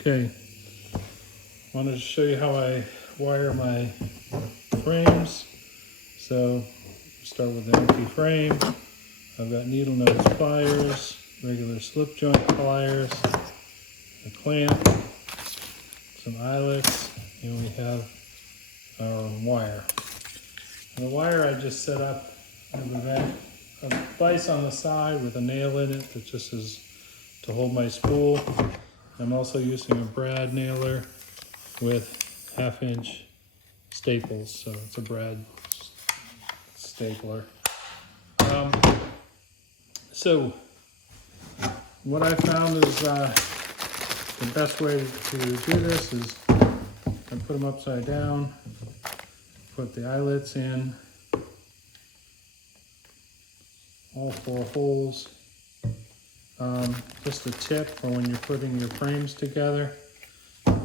Okay, wanted to show you how I wire my frames. So start with an empty frame. I've got needle nose pliers, regular slip joint pliers, a clamp, some eyelets, and we have our wire. And the wire I just set up, I have a vise on the side with a nail in it that just is to hold my spool. I'm also using a brad nailer with 1/2-inch staples, so it's a brad stapler. So what I found is the best way to do this is I put them upside down, put the eyelets in, all 4 holes. Just a tip for when you're putting your frames together.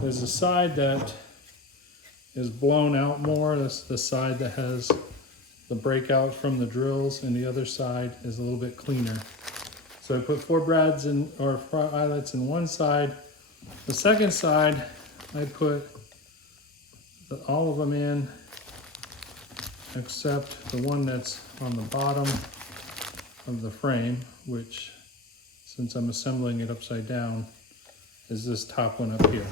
There's a side that is blown out more. That's the side that has the breakout from the drills, and the other side is a little bit cleaner. So I put 4 brads in, or 4 eyelets in one side. The second side, I put all of them in, except the one that's on the bottom of the frame, which, since I'm assembling it upside down, is this top one up here.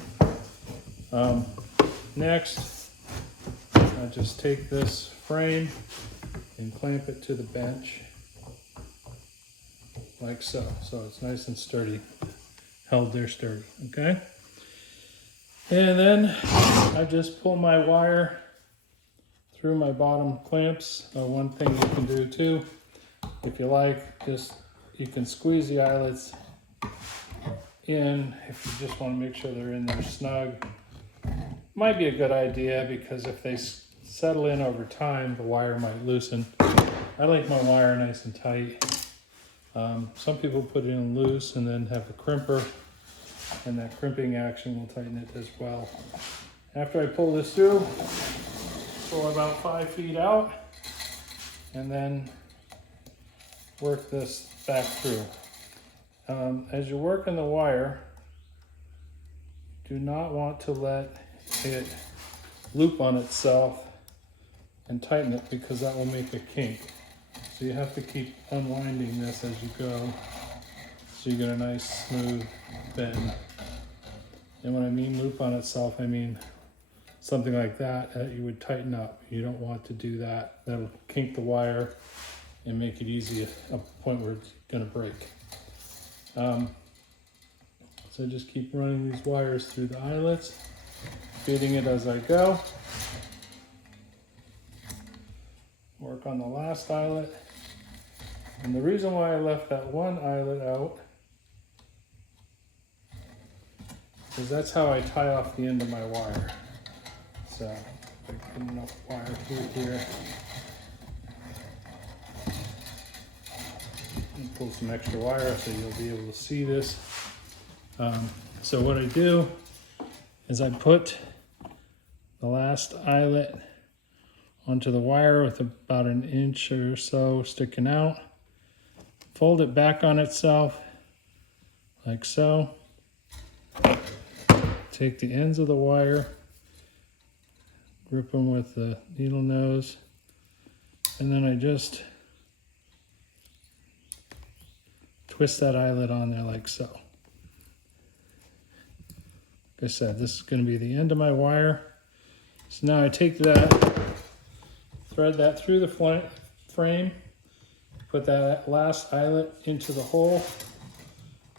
Next, I just take this frame and clamp it to the bench, like so. So it's nice and sturdy, held there sturdy, okay? And then I just pull my wire through my bottom clamps. One thing you can do too, if you like, you can squeeze the eyelets in if you just want to make sure they're in there snug. Might be a good idea, because if they settle in over time, the wire might loosen. I like my wire nice and tight. Some people put it in loose and then have a crimper, and that crimping action will tighten it as well. After I pull this through, pull about 5 feet out, and then work this back through. As you're working the wire, do not want to let it loop on itself and tighten it, because that will make a kink. So you have to keep unwinding this as you go, so you get a nice smooth bend. And when I mean loop on itself, I mean something like that you would tighten up. You don't want to do that. That'll kink the wire and make it easy at a point where it's gonna break. So just keep running these wires through the eyelets, feeding it as I go. Work on the last eyelet. And the reason why I left that one eyelet out is that's how I tie off the end of my wire. So I put enough wire through here. And pull some extra wire so you'll be able to see this. So what I do is I put the last eyelet onto the wire with about 1 inch or so sticking out. Fold it back on itself, like so. Take the ends of the wire, grip them with the needle nose, and then I just twist that eyelet on there like so. Like I said, this is going to be the end of my wire. So now I take that, thread that through the frame, put that last eyelet into the hole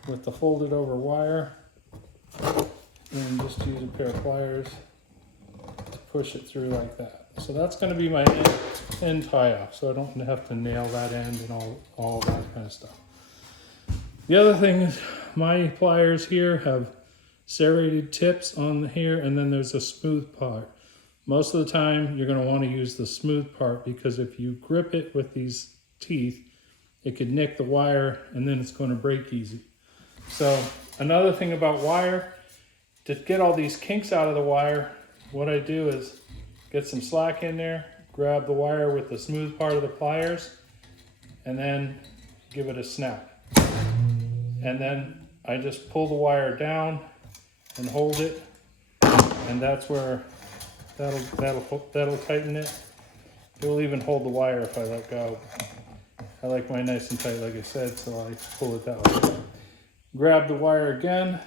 with the folded over wire, and just use a pair of pliers to push it through like that. So that's going to be my end tie off, so I don't have to nail that end and all that kind of stuff. The other thing is my pliers here have serrated tips on here, and then there's a smooth part. Most of the time you're going to want to use the smooth part, because if you grip it with these teeth, it could nick the wire and then it's going to break easy. So another thing about wire, to get all these kinks out of the wire, what I do is get some slack in there, grab the wire with the smooth part of the pliers, and then give it a snap. And then I just pull the wire down and hold it, and that's where that'll tighten it. It will even hold the wire if I let go. I like mine nice and tight, like I said, so I pull it that way. Grab the wire again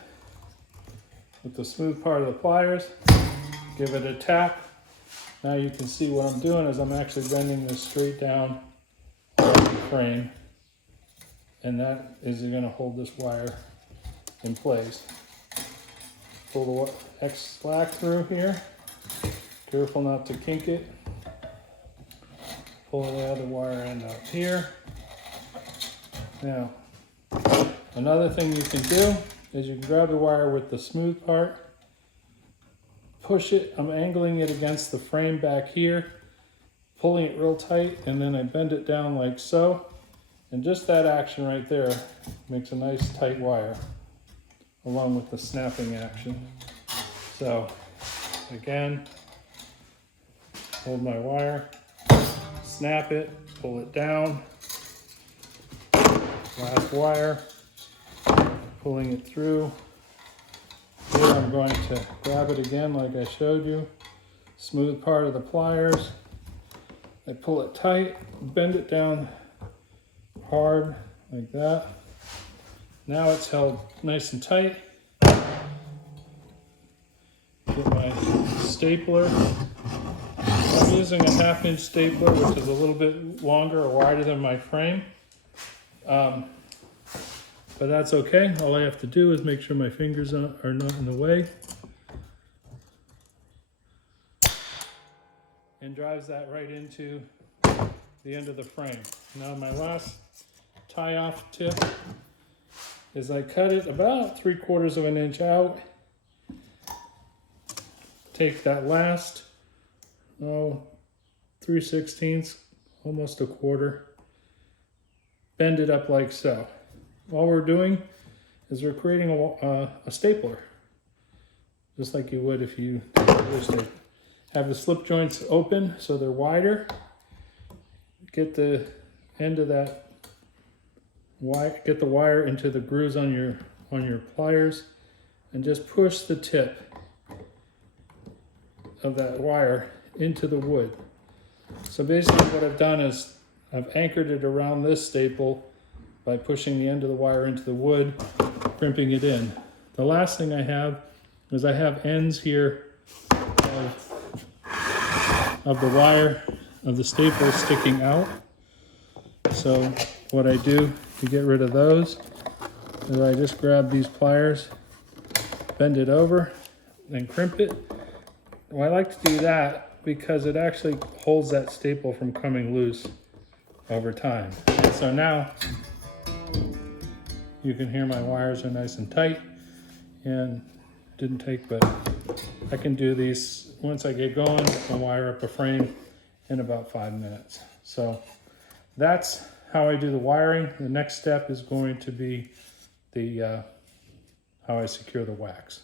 with the smooth part of the pliers, give it a tap. Now you can see what I'm doing is I'm actually bending this straight down on the frame, and that is going to hold this wire in place. Pull the X slack through here. Careful not to kink it. Pull the other wire end out here. Now, another thing you can do is you can grab the wire with the smooth part, push it, I'm angling it against the frame back here, pulling it real tight, and then I bend it down like so. And just that action right there makes a nice tight wire, along with the snapping action. So, again, hold my wire, snap it, pull it down, last wire, pulling it through. Here I'm going to grab it again like I showed you, smooth part of the pliers. I pull it tight, bend it down hard like that. Now it's held nice and tight. Get my stapler. I'm using a 1/2-inch stapler, which is a little bit longer or wider than my frame. But that's okay. All I have to do is make sure my fingers are not in the way. And drives that right into the end of the frame. Now my last tie-off tip is I cut it about 3/4 of an inch out. Take that last, 3/16, almost a quarter. Bend it up like so. All we're doing is we're creating a stapler, just like you would if you have the slip joints open so they're wider. Get the end of that wire, get the wire into the grooves on your pliers, and just push the tip of that wire into the wood. So basically what I've done is I've anchored it around this staple by pushing the end of the wire into the wood, crimping it in. The last thing I have is I have ends here of the wire of the staple sticking out. So what I do to get rid of those is I just grab these pliers, bend it over, and crimp it. Well, I like to do that because it actually holds that staple from coming loose over time. So now you can hear my wires are nice and tight, and didn't take, but I can do these once I get going. I'll wire up a frame in about 5 minutes. So that's how I do the wiring. The next step is going to be the how I secure the wax.